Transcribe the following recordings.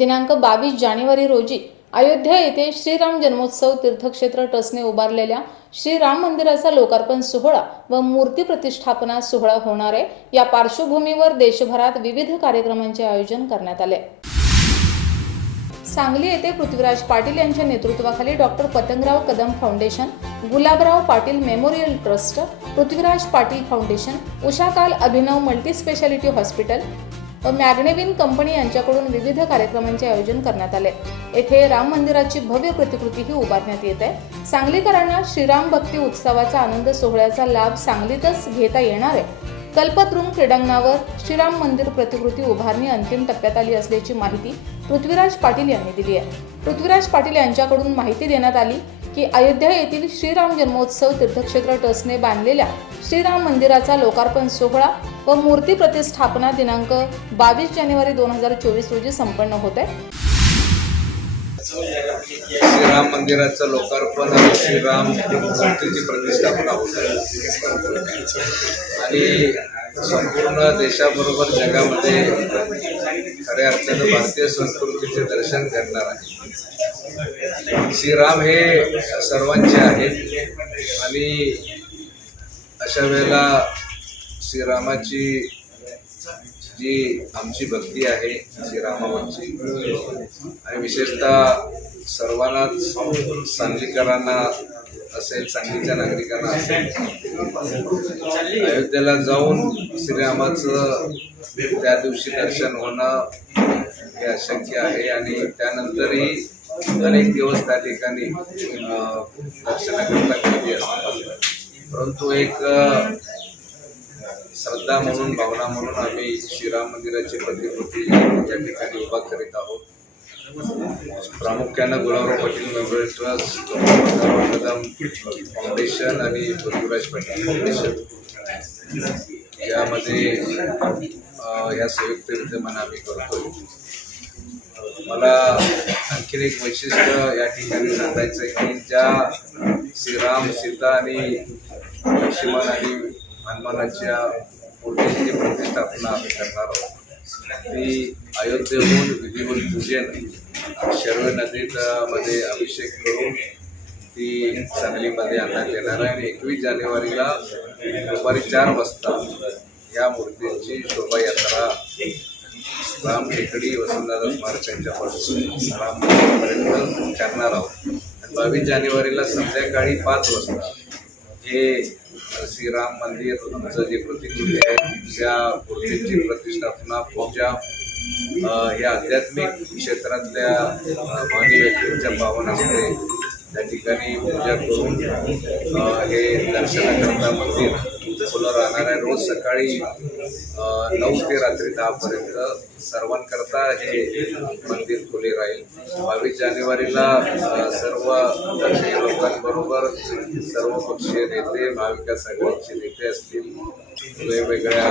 दिनांक बावीस जानेवारी रोजी अयोध्या येथे श्रीराम जन्मोत्सव तीर्थक्षेत्र ट्रस्टने उभारलेल्या श्रीराम मंदिराचा लोकार्पण सोहळा व मूर्ती प्रतिष्ठापना सोहळा होणार आहे. या पार्श्वभूमीवर देशभरात विविध कार्यक्रमांचे आयोजन करण्यात आले. सांगली येथे पृथ्वीराज पाटील यांच्या नेतृत्वाखाली doctor Patangrao Kadam foundation Gulabrao Patil memorial trust Prithviraj Patil foundation Ushakal Abhinav multi speciality hospital व मॅग्नेविन कंपनी यांच्याकडून विविध कार्यक्रमांचे आयोजन करण्यात आले. येथे राम मंदिराची भव्य प्रतिकृतीही उभारण्यात येत. आहे सांगलीकरांना श्रीराम भक्ती उत्सवाचा आनंद सोहळ्याचा लाभ सांगलीतच घेता येणार आहे. कल्पद्रुम क्रीडांगणावर श्रीराम मंदिर प्रतिकृती उभारणी अंतिम टप्प्यात आली असल्याची माहिती पृथ्वीराज पाटील यांनी दिली आहे. पृथ्वीराज पाटील यांच्याकडून माहिती देण्यात आली की अयोध्या येथील श्रीराम जन्मोत्सव तीर्थक्षेत्र ट्रस्टने बांधलेल्या श्रीराम मंदिराचा लोकार्पण सोहळा व मूर्ती प्रतिष्ठापना दिनांक बावीस जानेवारी दोन हजार चोवीस रोजी संपन्न होत आहे. श्रीराम मंदिराचं लोकार्पण आणि श्रीराम मूर्तीची प्रतिष्ठापना होत आहे. आणि संपूर्ण देशाबरोबर जगामध्ये खऱ्या अर्थानं भारतीय संस्कृतीचे दर्शन करणार आहे. श्रीराम हे सर्वांचे आहेत आणि अशा वेळेला श्रीरामाची जी आमची भक्ती आहे श्रीरामावरची आणि विशेषतः सर्वांनाच सांगलीकरांना असेल सांगलीच्या नागरिकांना असेल अयोध्येला जाऊन श्रीरामाचं त्या दिवशी दर्शन होणं हे अशक्य आहे. आणि त्यानंतरही अनेक दिवस त्या ठिकाणी दर्शनाकरता गर्दी असतात परंतु एक श्रद्धा म्हणून भावना म्हणून आम्ही श्रीराम मंदिराची प्रतिकृती या ठिकाणी उभा करीत आहोत. प्रामुख्यानं Gulabrao Patil memorial trust Kadam foundation आणि पृथ्वीराज पाटील फाउंडेशन. यामध्ये या संयुक्त विद्यमान आम्ही करतो मला आणखीन एक वैशिष्ट्य या ठिकाणी सांगायचं आहे की ज्या श्रीराम सीता आणि लक्ष्मण आणि हनुमानाच्या मूर्तीची प्रतिष्ठापना आम्ही करणार आहोत. ती अयोध्येहून विधिवत पूजन शर्व नदीत मध्ये अभिषेक करून ती सांगलीमध्ये आणण्यात येणार आहे. आणि एकवीस जानेवारीला दुपारी चार वाजता या मूर्तींची शोभायात्रा राम टेकडी वसंतदादा स्मारक यांच्यापासून रामपर्यंत करणार आहोत. बावीस जानेवारीला संध्याकाळी पाच वाजता हे श्रीराम मंदिर तुमचं जे प्रतिकृती आहे त्या मूर्तींची प्रतिष्ठापना पूजा या हे आध्यात्मिक क्षेत्रातल्या अ, व्यक्तींच्या भावना असते त्या ठिकाणी पूजा करून हे दर्शनाकरता मंदिर खुलं राहणार आहे. रोज सकाळी नऊ ते रात्री दहापर्यंत सर्वांकरता हे मंदिर खुले राहील. बावीस जानेवारीला सर्व पक्षीय लोकांबरोबर सर्व पक्षीय नेते महाविकास आघाडीचे नेते असतील. वेगवेगळ्या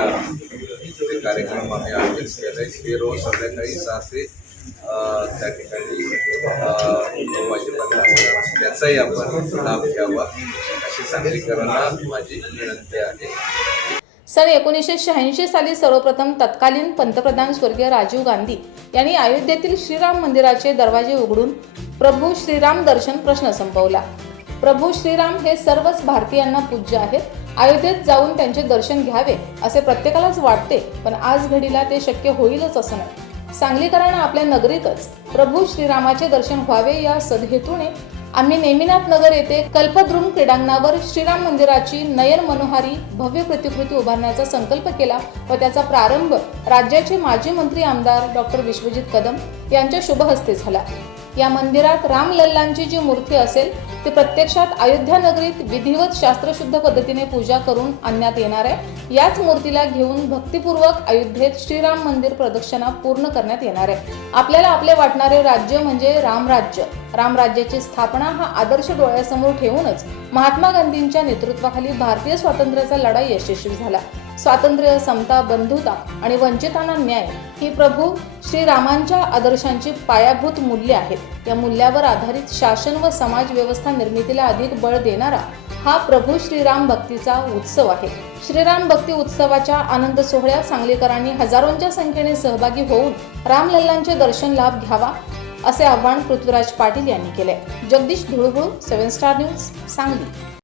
ते कार्यक्रम आम्ही आयोजित केले. ते रोज संध्याकाळी सहा ते त्या ठिकाणी याचाही आपण लाभ घ्यावा अशी सांगलीकरांना माझी विनंती आहे. सन एकोणीसशे शहाऐंशी साली सर्वप्रथम तत्कालीन पंतप्रधान स्वर्गीय राजीव गांधी यांनी अयोध्येतील श्रीराम मंदिराचे दरवाजे उघडून प्रभू श्रीराम दर्शन प्रश्न संपवला. प्रभू श्रीराम हे सर्वच भारतीयांना पूज्य आहेत. अयोध्येत जाऊन त्यांचे दर्शन घ्यावे असे प्रत्येकालाच वाटते पण आज घडीला ते शक्य होईलच असं नाही. सांगलीकरांना आपल्या नगरीतच प्रभू श्रीरामाचे दर्शन व्हावे या सदहेतूने आम्ही नेमिनाथनगर येथे कल्पद्रुम क्रीडांगणावर श्रीराम मंदिराची नयन मनोहारी भव्य प्रतिकृती उभारण्याचा संकल्प केला व त्याचा प्रारंभ राज्याचे माजी मंत्री आमदार डॉक्टर विश्वजित कदम यांच्या शुभहस्ते झाला. या मंदिरात राम लल्लांची जी मूर्ती असेल ते प्रत्यक्षात अयोध्या नगरीत विधिवत शास्त्रशुद्ध पद्धतीने पूजा करून आणण्यात येणार आहे. याच मूर्तीला घेऊन भक्तिपूर्वक अयोध्येत श्रीराम मंदिर प्रदक्षिणा पूर्ण करण्यात येणार आहे. आपल्याला आपले वाटणारे राज्य म्हणजे रामराज्य रामराज्याची स्थापना हा आदर्श डोळ्यासमोर ठेवूनच महात्मा गांधींच्या नेतृत्वाखाली भारतीय स्वातंत्र्याचा लढा यशस्वी झाला. स्वातंत्र्य समता बंधुता आणि वंचितांना न्याय ही प्रभू श्रीरामांच्या आदर्शांची पायाभूत मूल्ये आहेत. या मूल्यावर आधारित शासन व समाज व्यवस्था निर्मितीला अधिक बळ देणारा हा प्रभू श्रीराम भक्तीचा उत्सव आहे. श्रीराम भक्ती उत्सवाच्या आनंद सोहळ्यात सांगलीकरांनी हजारोंच्या संख्येने सहभागी होऊन रामलल्लांचे दर्शन लाभ घ्यावा असे आवाहन पृथ्वीराज पाटील यांनी केले. Jagdish Dhulgul seven star news Sangli.